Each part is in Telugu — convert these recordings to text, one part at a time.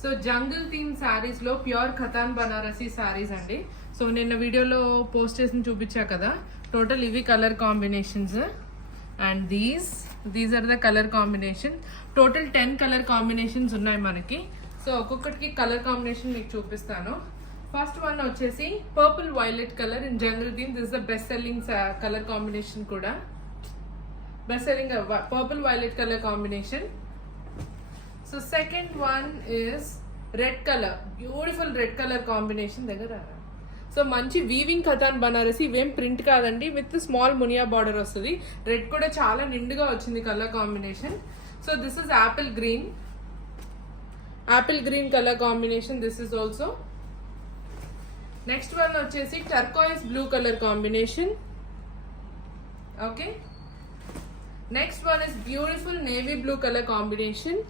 సో జంగిల్ థీమ్ శారీస్ లో ప్యూర్ ఖతాన్ బనారసి శారీస్ అండి. సో నిన్న వీడియోలో పోస్ట్ చేసి చూపించా కదా, టోటల్ ఇవి colour combinations and these are the colour combination. Total 10 colour combinations ఉన్నాయి మనకి. సో ఒక్కొక్కటికి కలర్ కాంబినేషన్ మీకు చూపిస్తాను. ఫస్ట్ వన్ వచ్చేసి purple violet colour in jungle theme. This the best selling colour combination కూడా. Best selling purple violet colour combination. So second one is red colour, beautiful red colour combination దగ్గర. సో మంచి వీవింగ్ ఖతాన్ బనారసి, ఇవేం ప్రింట్ కాదండి, విత్ స్మాల్ మునియా బార్డర్ వస్తుంది. రెడ్ కూడా చాలా నిండుగా వచ్చింది colour combination. So this is apple green colour combination. This is also. Next one వచ్చేసి turquoise blue colour combination. Okay, next one is beautiful navy blue colour combination.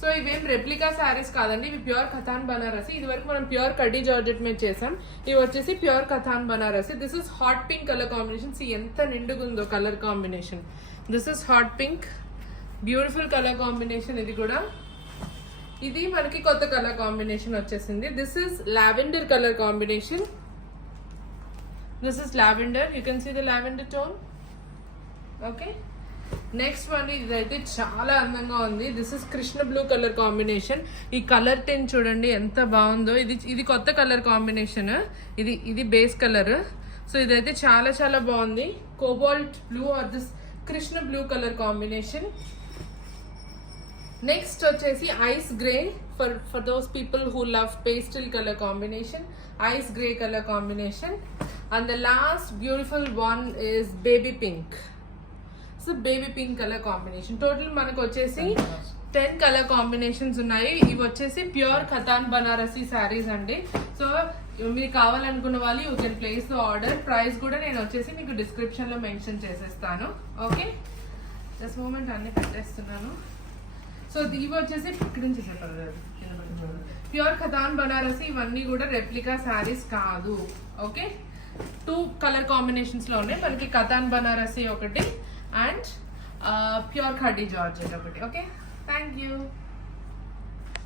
So ఇవేం రెప్లికా శారీస్ కాదండి, ఇవి ప్యూర్ ఖతాన్ బనారసి. ఇది వరకు మనం ప్యూర్ కడ్డీ జార్జెట్ మీద చేసాం, ఇవి వచ్చేసి pure katan Banarasi. This is hot pink colour combination. ఎంత నిండుగా ఉందో colour combination. This is hot pink, beautiful colour combination. ఇది కూడా, ఇది మనకి కొత్త కలర్ కాంబినేషన్ వచ్చేసింది. This is lavender colour combination. This is lavender, you can see the lavender tone. Okay, next one ఇదైతే చాలా అందంగా ఉంది. This is Krishna blue colour combination. ఈ కలర్ టెన్ చూడండి ఎంత బాగుందో. ఇది కొత్త కలర్ కాంబినేషన్. ఇది బేస్ కలర్. సో ఇదైతే చాలా చాలా బాగుంది. Cobalt blue or this Krishna blue colour combination. Next వచ్చేసి ice grey for those people who love pastel colour combination. Ice grey colour combination. And the last beautiful one is baby pink. So baby pink colour combination. Total మనకు వచ్చేసి 10 కలర్ కాంబినేషన్స్ ఉన్నాయి. ఇవి వచ్చేసి ప్యూర్ ఖతాన్ బనారసి శారీస్ అండి. సో మీరు కావాలనుకున్న వాళ్ళు you can place the order. Price కూడా నేను వచ్చేసి మీకు డిస్క్రిప్షన్ లో మెన్షన్ చేసేస్తాను. ఓకే, జస్ట్ మూమెంట్ అన్ని పెట్టేస్తున్నాను. సో ఇవి వచ్చేసి ఇక్కడి నుంచి ప్యూర్ ఖతాన్ బనారసి. ఇవన్నీ కూడా రెప్లికా శారీస్ కాదు. ఓకే, 2 కలర్ కాంబినేషన్స్ లో ఉన్నాయి మనకి. ఖతాన్ బనారసి ఒకటి అండ్ ప్యూర్ ఖడ్డీ జార్జెట్ ఒకటి. Okay, thank you.